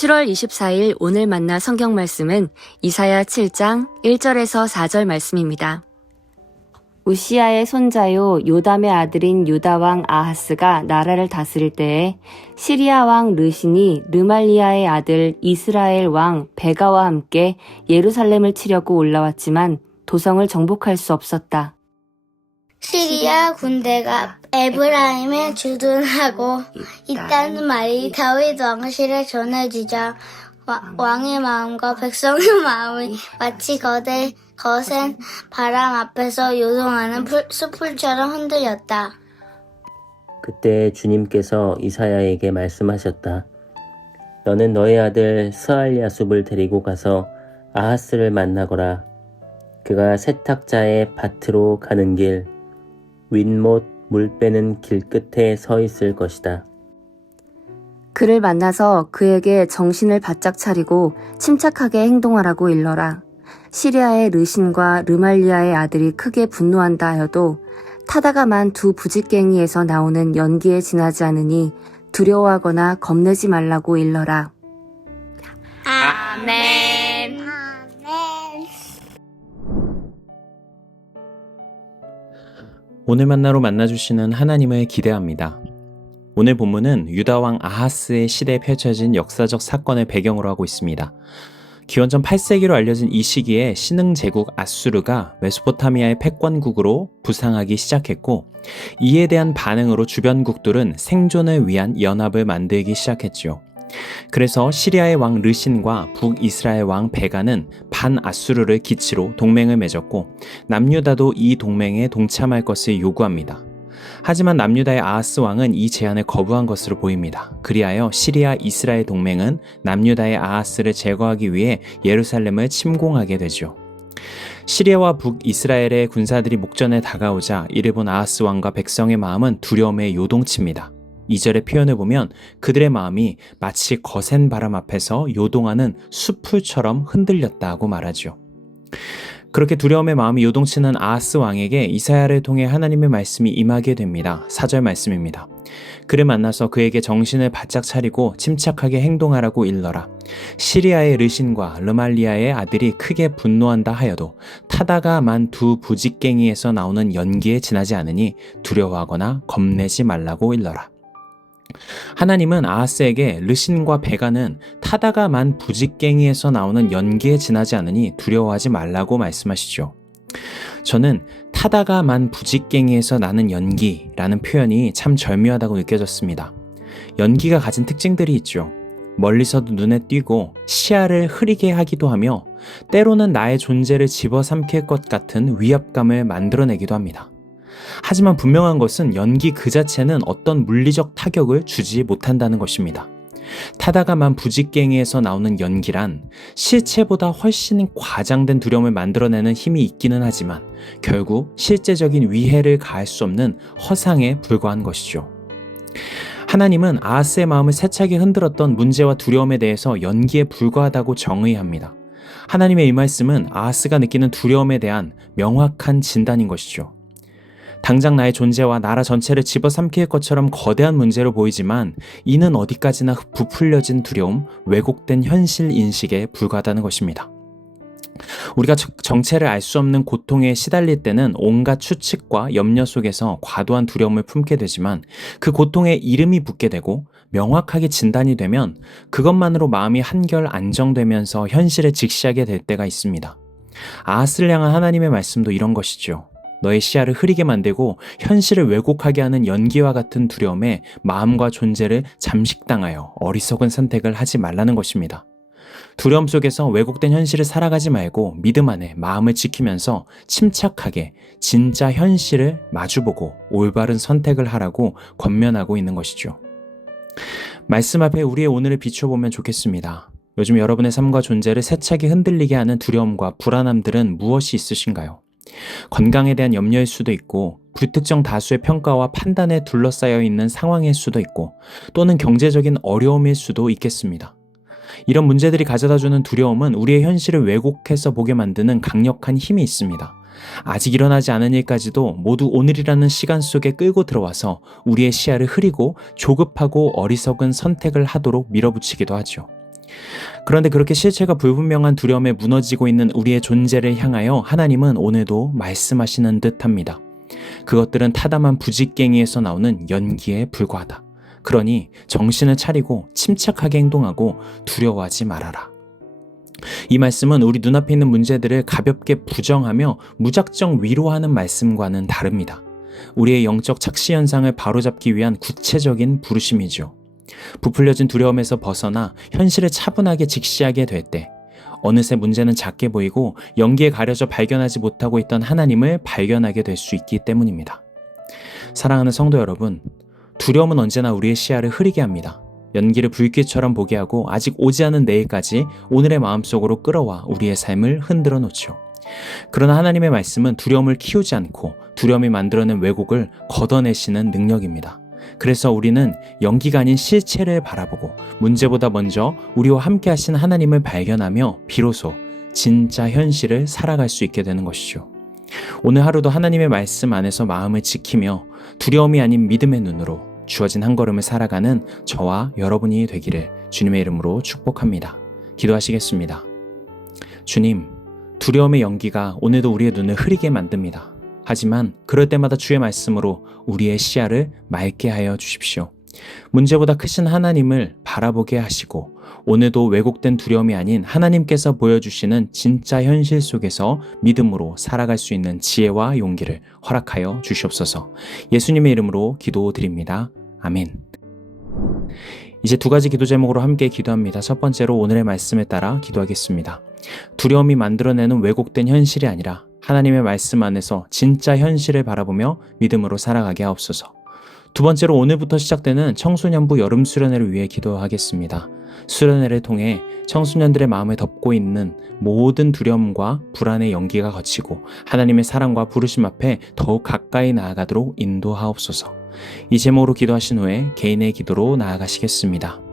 7월 24일 오늘 만나 성경 말씀은 이사야 7장 1절에서 4절 말씀입니다. 우시야의 손자요 요담의 아들인 유다 왕 아하스가 나라를 다스릴 때에 시리아 왕 르신이 르말리아의 아들 이스라엘 왕 베가와 함께 예루살렘을 치려고 올라왔지만 도성을 정복할 수 없었다. 시리아 군대가 에브라임에 주둔하고 있다는 말이 다윗 왕실에 전해지자 왕의 마음과 백성의 마음이 마치 거센 바람 앞에서 요동하는 숯불처럼 흔들렸다. 그때 주님께서 이사야에게 말씀하셨다. 너는 너의 아들 스알랴숲을 데리고 가서 아하스를 만나거라. 그가 세탁자의 밭으로 가는 길, 윗못 물 빼는 길 끝에 서 있을 것이다. 그를 만나서 그에게 정신을 바짝 차리고 침착하게 행동하라고 일러라. 시리아의 르신과 르말리아의 아들이 크게 분노한다 하여도 타다가만 두 부직갱이에서 나오는 연기에 지나지 않으니 두려워하거나 겁내지 말라고 일러라. 아멘. 오늘 만나로 만나주시는 하나님을 기대합니다. 오늘 본문은 유다왕 아하스의 시대에 펼쳐진 역사적 사건을 배경으로 하고 있습니다. 기원전 8세기로 알려진 이 시기에 신흥 제국 아수르가 메소포타미아의 패권국으로 부상하기 시작했고, 이에 대한 반응으로 주변국들은 생존을 위한 연합을 만들기 시작했죠. 그래서 시리아의 왕 르신과 북이스라엘 왕 베가는 반아수르를 기치로 동맹을 맺었고, 남유다도 이 동맹에 동참할 것을 요구합니다. 하지만 남유다의 아하스 왕은 이 제안을 거부한 것으로 보입니다. 그리하여 시리아 이스라엘 동맹은 남유다의 아하스를 제거하기 위해 예루살렘을 침공하게 되죠. 시리아와 북이스라엘의 군사들이 목전에 다가오자 이를 본 아하스 왕과 백성의 마음은 두려움에 요동칩니다. 2절의 표현을 보면 그들의 마음이 마치 거센 바람 앞에서 요동하는 숯불처럼 흔들렸다고 말하죠. 그렇게 두려움의 마음이 요동치는 아하스 왕에게 이사야를 통해 하나님의 말씀이 임하게 됩니다. 4절 말씀입니다. 그를 만나서 그에게 정신을 바짝 차리고 침착하게 행동하라고 일러라. 시리아의 르신과 르말리아의 아들이 크게 분노한다 하여도 타다가 만 두 부직갱이에서 나오는 연기에 지나지 않으니 두려워하거나 겁내지 말라고 일러라. 하나님은 아하스에게 르신과 베가는 타다가 만 부직갱이에서 나오는 연기에 지나지 않으니 두려워하지 말라고 말씀하시죠. 저는 타다가 만 부직갱이에서 나는 연기라는 표현이 참 절묘하다고 느껴졌습니다. 연기가 가진 특징들이 있죠. 멀리서도 눈에 띄고 시야를 흐리게 하기도 하며 때로는 나의 존재를 집어삼킬 것 같은 위압감을 만들어내기도 합니다. 하지만 분명한 것은 연기 그 자체는 어떤 물리적 타격을 주지 못한다는 것입니다. 타다가만 부직갱이에서 나오는 연기란 실체보다 훨씬 과장된 두려움을 만들어내는 힘이 있기는 하지만 결국 실제적인 위해를 가할 수 없는 허상에 불과한 것이죠. 하나님은 아하스의 마음을 세차게 흔들었던 문제와 두려움에 대해서 연기에 불과하다고 정의합니다. 하나님의 이 말씀은 아하스가 느끼는 두려움에 대한 명확한 진단인 것이죠. 당장 나의 존재와 나라 전체를 집어삼킬 것처럼 거대한 문제로 보이지만 이는 어디까지나 부풀려진 두려움, 왜곡된 현실 인식에 불과하다는 것입니다. 우리가 정체를 알 수 없는 고통에 시달릴 때는 온갖 추측과 염려 속에서 과도한 두려움을 품게 되지만 그 고통에 이름이 붙게 되고 명확하게 진단이 되면 그것만으로 마음이 한결 안정되면서 현실을 직시하게 될 때가 있습니다. 아하스를 향한 하나님의 말씀도 이런 것이죠. 너의 시야를 흐리게 만들고 현실을 왜곡하게 하는 연기와 같은 두려움에 마음과 존재를 잠식당하여 어리석은 선택을 하지 말라는 것입니다. 두려움 속에서 왜곡된 현실을 살아가지 말고 믿음 안에 마음을 지키면서 침착하게 진짜 현실을 마주보고 올바른 선택을 하라고 권면하고 있는 것이죠. 말씀 앞에 우리의 오늘을 비춰보면 좋겠습니다. 요즘 여러분의 삶과 존재를 세차게 흔들리게 하는 두려움과 불안함들은 무엇이 있으신가요? 건강에 대한 염려일 수도 있고 불특정 다수의 평가와 판단에 둘러싸여 있는 상황일 수도 있고 또는 경제적인 어려움일 수도 있겠습니다. 이런 문제들이 가져다주는 두려움은 우리의 현실을 왜곡해서 보게 만드는 강력한 힘이 있습니다. 아직 일어나지 않은 일까지도 모두 오늘이라는 시간 속에 끌고 들어와서 우리의 시야를 흐리고 조급하고 어리석은 선택을 하도록 밀어붙이기도 하죠. 그런데 그렇게 실체가 불분명한 두려움에 무너지고 있는 우리의 존재를 향하여 하나님은 오늘도 말씀하시는 듯합니다. 그것들은 타담한 부직갱이에서 나오는 연기에 불과하다. 그러니 정신을 차리고 침착하게 행동하고 두려워하지 말아라. 이 말씀은 우리 눈앞에 있는 문제들을 가볍게 부정하며 무작정 위로하는 말씀과는 다릅니다. 우리의 영적 착시 현상을 바로잡기 위한 구체적인 부르심이죠. 부풀려진 두려움에서 벗어나 현실을 차분하게 직시하게 될 때 어느새 문제는 작게 보이고 연기에 가려져 발견하지 못하고 있던 하나님을 발견하게 될 수 있기 때문입니다. 사랑하는 성도 여러분, 두려움은 언제나 우리의 시야를 흐리게 합니다. 연기를 불길처럼 보게 하고 아직 오지 않은 내일까지 오늘의 마음속으로 끌어와 우리의 삶을 흔들어 놓죠. 그러나 하나님의 말씀은 두려움을 키우지 않고 두려움이 만들어낸 왜곡을 걷어내시는 능력입니다. 그래서 우리는 연기가 아닌 실체를 바라보고 문제보다 먼저 우리와 함께 하신 하나님을 발견하며 비로소 진짜 현실을 살아갈 수 있게 되는 것이죠. 오늘 하루도 하나님의 말씀 안에서 마음을 지키며 두려움이 아닌 믿음의 눈으로 주어진 한 걸음을 살아가는 저와 여러분이 되기를 주님의 이름으로 축복합니다. 기도하시겠습니다. 주님, 두려움의 연기가 오늘도 우리의 눈을 흐리게 만듭니다. 하지만 그럴 때마다 주의 말씀으로 우리의 시야를 맑게 하여 주십시오. 문제보다 크신 하나님을 바라보게 하시고 오늘도 왜곡된 두려움이 아닌 하나님께서 보여주시는 진짜 현실 속에서 믿음으로 살아갈 수 있는 지혜와 용기를 허락하여 주시옵소서. 예수님의 이름으로 기도드립니다. 아멘. 이제 두 가지 기도 제목으로 함께 기도합니다. 첫 번째로 오늘의 말씀에 따라 기도하겠습니다. 두려움이 만들어내는 왜곡된 현실이 아니라 하나님의 말씀 안에서 진짜 현실을 바라보며 믿음으로 살아가게 하옵소서. 두 번째로 오늘부터 시작되는 청소년부 여름 수련회를 위해 기도하겠습니다. 수련회를 통해 청소년들의 마음을 덮고 있는 모든 두려움과 불안의 연기가 거치고 하나님의 사랑과 부르심 앞에 더욱 가까이 나아가도록 인도하옵소서. 이 제목으로 기도하신 후에 개인의 기도로 나아가시겠습니다.